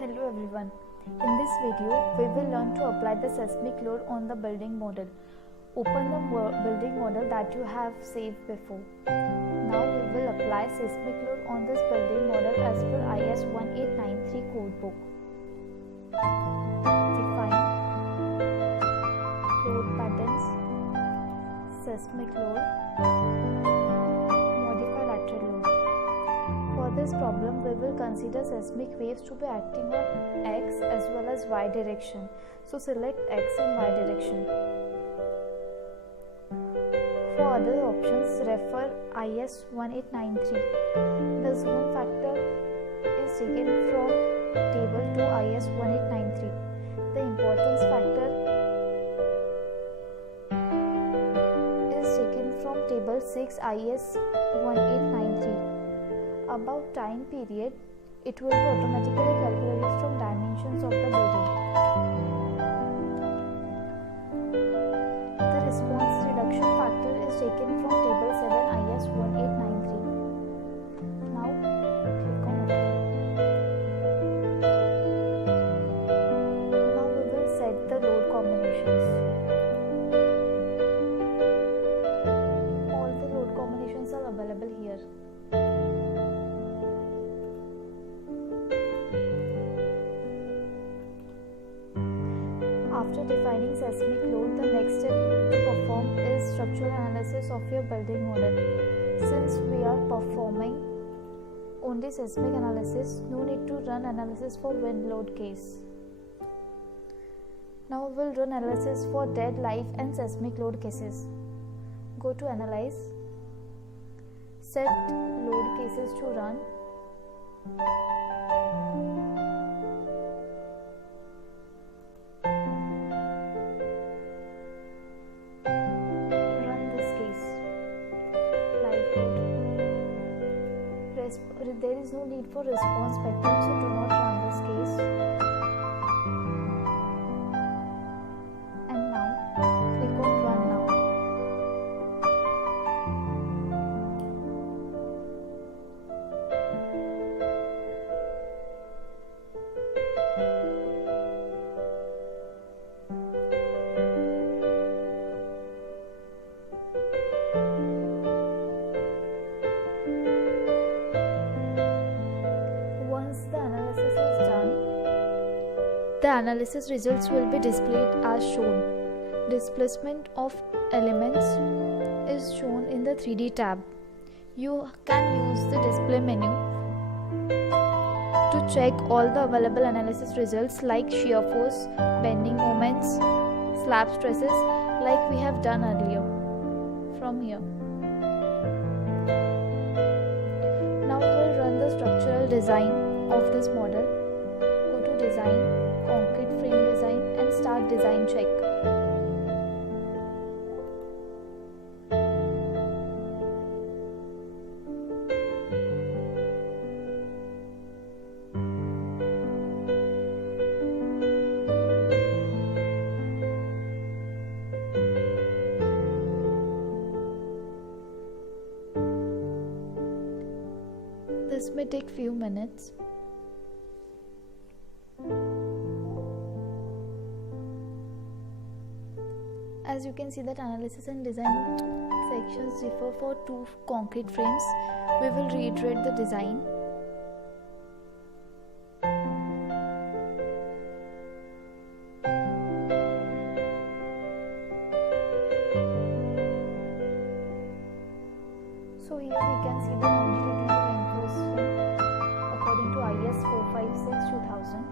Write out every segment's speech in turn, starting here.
Hello everyone. In this video, we will learn to apply the seismic load on the building model. Open the building model that you have saved before. Now we will apply seismic load on this building model as per IS 1893 codebook. Define load patterns, seismic load, modify lateral load. For this problem, we will consider seismic waves to be acting on X as well as Y direction. So select X and Y direction. For other options, refer IS 1893. The zone factor is taken from table 2 IS 1893. The importance factor is taken from table 6 IS 1893. About time period, it will be automatically calculated from dimensions of the building. The response reduction factor is taken from table 7 IS 1893. Now click on OK. Now we will set the load combinations. All the load combinations are available here. After defining seismic load, the next step to perform is structural analysis of your building model. Since we are performing only seismic analysis, no need to run analysis for wind load case. Now we will run analysis for dead, live and seismic load cases. Go to Analyze, set load cases to run. There is no need for response spectrum, so do not run this case. And now click on Run Now. The analysis results will be displayed as shown. Displacement of elements is shown in the 3D tab. You can use the display menu to check all the available analysis results like shear force, bending moments, slab stresses like we have done earlier from here. Now we will run the structural design of this model. Go to Design, Concrete Frame Design and start Design Check. This may take few minutes. As you can see that analysis and design sections differ for two concrete frames. We will reiterate the design. So here we can see the longitudinal reinforcement according to IS 456-2000.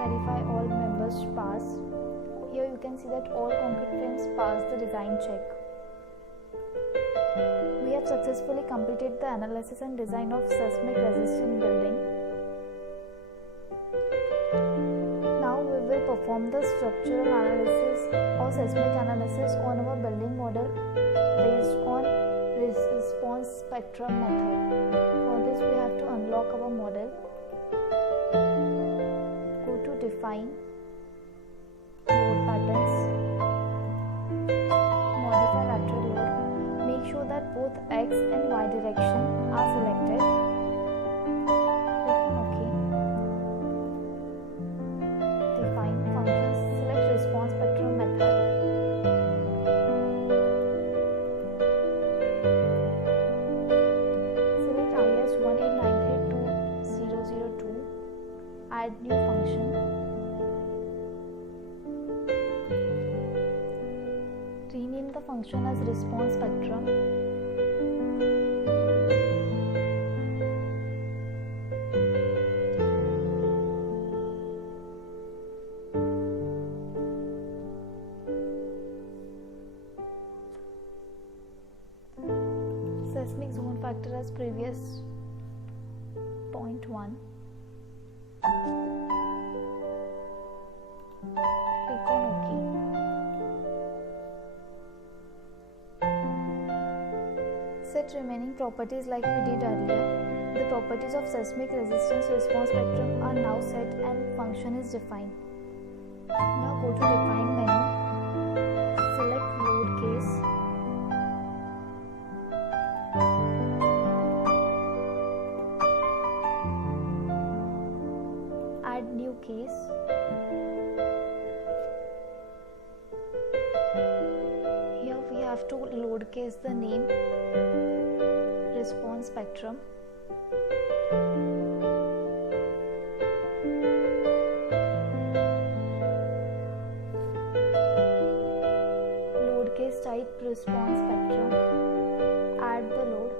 Verify all members pass. Here you can see that all concrete frames pass the design check. We have successfully completed the analysis and design of seismic resistant building. Now we will perform the structural analysis or seismic analysis on our building model based on response spectrum method. For this we have to unlock our model. Define load patterns, modify lateral load. Make sure that both X and Y direction are selected. response spectrum. Seismic zone factor as previous 0.1. Click on OK. Set remaining properties like we did earlier. The properties of seismic resistance response spectrum are now set and function is defined. Now go to define menu, select load case. Add new case. Here we have to load case the name response spectrum. Load case type response spectrum. Add the load.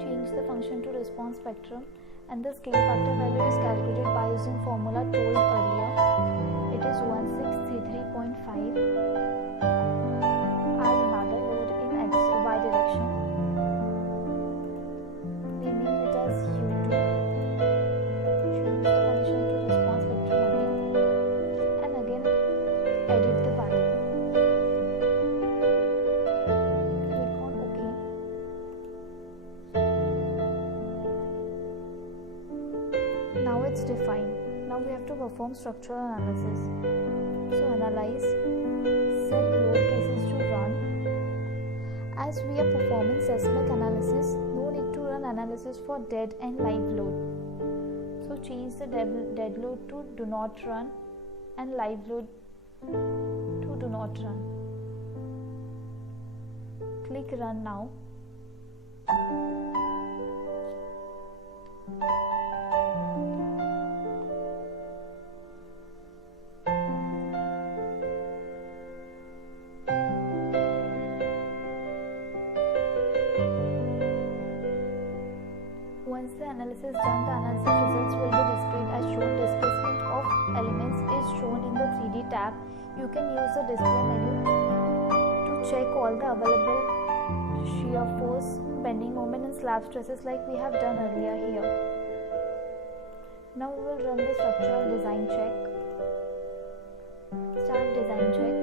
Change the function to response spectrum. And the scale factor value is calculated by using formula told earlier. It is 1633.5. Add another load in y direction. Rename it as U2. Change the function to response spectrum again. And again edit the value. Click on OK. Now it's defined. Now we have to perform structural analysis. So analyze, set load cases to run. As we are performing seismic analysis, no need to run analysis for dead and live load. So change the dead load to do not run and live load to do not run. Click run now. Once the analysis is done, the analysis results will be displayed as shown. Displacement of elements is shown in the 3D tab. You can use the display menu to check all the available shear force, bending moment and slab stresses like we have done earlier here. Now we will run the structural design check. Start design check.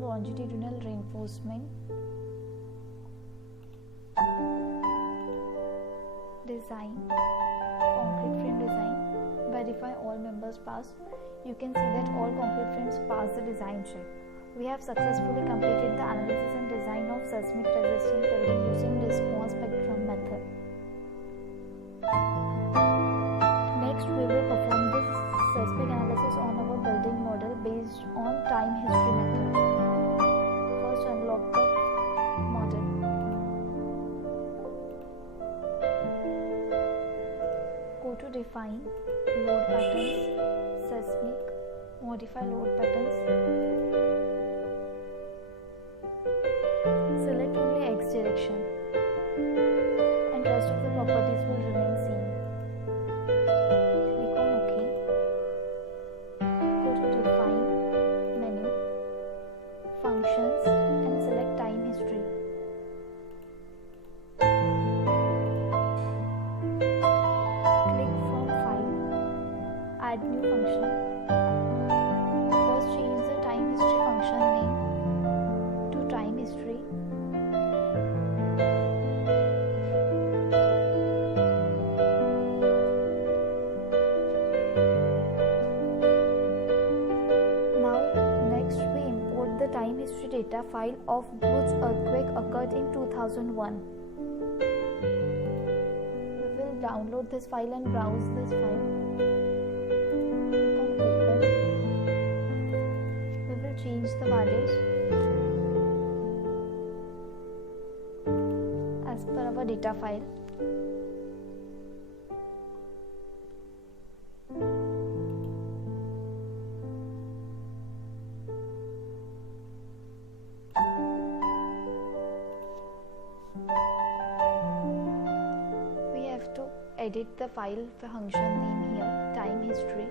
longitudinal reinforcement, design, concrete frame design, verify all members pass. You can see that all concrete frames pass the design check. We have successfully completed the analysis and design of seismic resistant building using response spectrum method. Next, we will perform this seismic analysis on our building model based on time history method. First, unlock the model. Go to define, load patterns, seismic, modify load patterns. Select only X x direction, and rest of the properties will remain same. Click on OK. Go to Define menu, Functions, and select Time History. Click from File, Add New Function. First change the Time History function name to Time History. The time history data file of which earthquake occurred in 2001. We will download this file and browse this file. Click on Open. We will change the values as per our data file. Edit the file function name here, time history.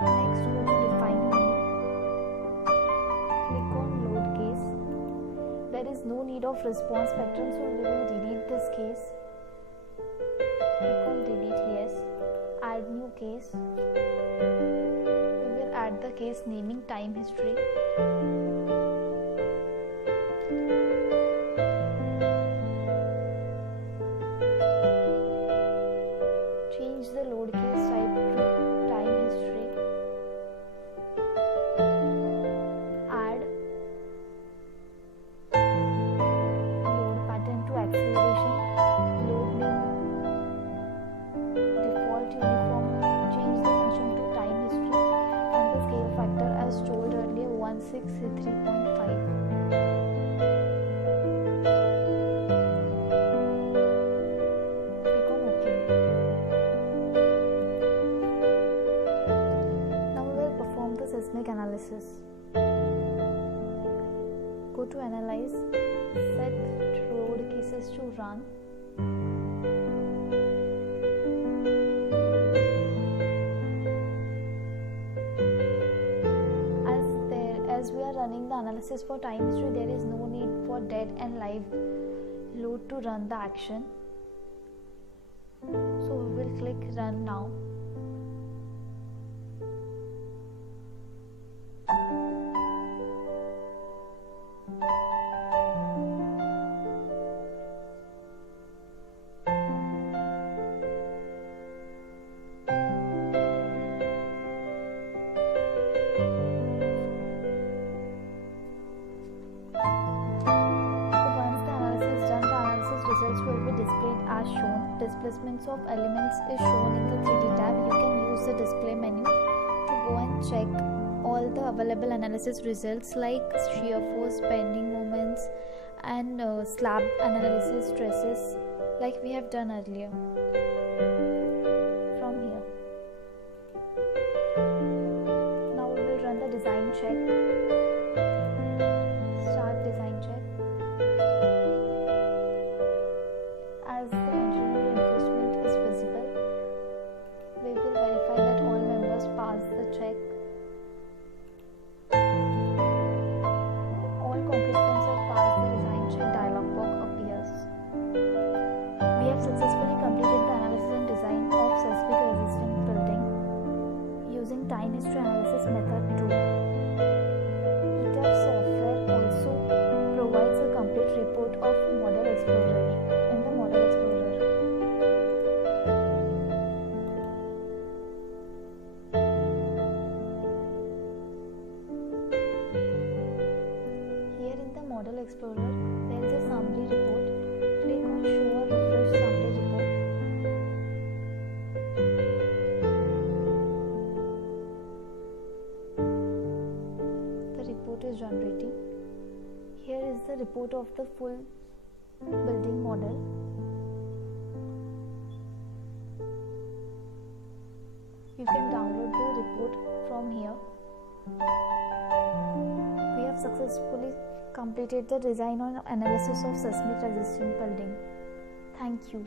Next, go to Define menu. Click on Load Case. There is no need of response pattern, so we will delete this case. Click on Delete, yes. Add new case. We will add the case naming Time History. Change the load case type to Time History. Add load pattern to acceleration. Load name default uniform. Change the function to Time History and the scale factor as told earlier 1663.5. Click on OK. Now we will perform the seismic analysis. Go to Analyze, set load cases to Run. As we are running the analysis for time history, there is no need for dead and live load to run the action. So we will click Run now. Results will be displayed as shown. Displacements of elements is shown in the 3D tab. You can use the display menu to go and check all the available analysis results like shear force, bending moments, and slab analysis stresses like we have done earlier. From here. Now we will run the design check. Start design check. As the engineering reinforcement is visible, we will verify that all members pass the check. All concrete frames have passed the design check dialog box appears. We have successfully completed the analysis and design of seismic resistant building using time history analysis method 2. ETAP software also provides a complete report of Model Explorer. Model Explorer, there is a summary report. Click on Show or Refresh Summary Report. The report is generating. Here is the report of the full building model. You can download the report from here. We have successfully completed the design and analysis of seismic resistant building. Thank you.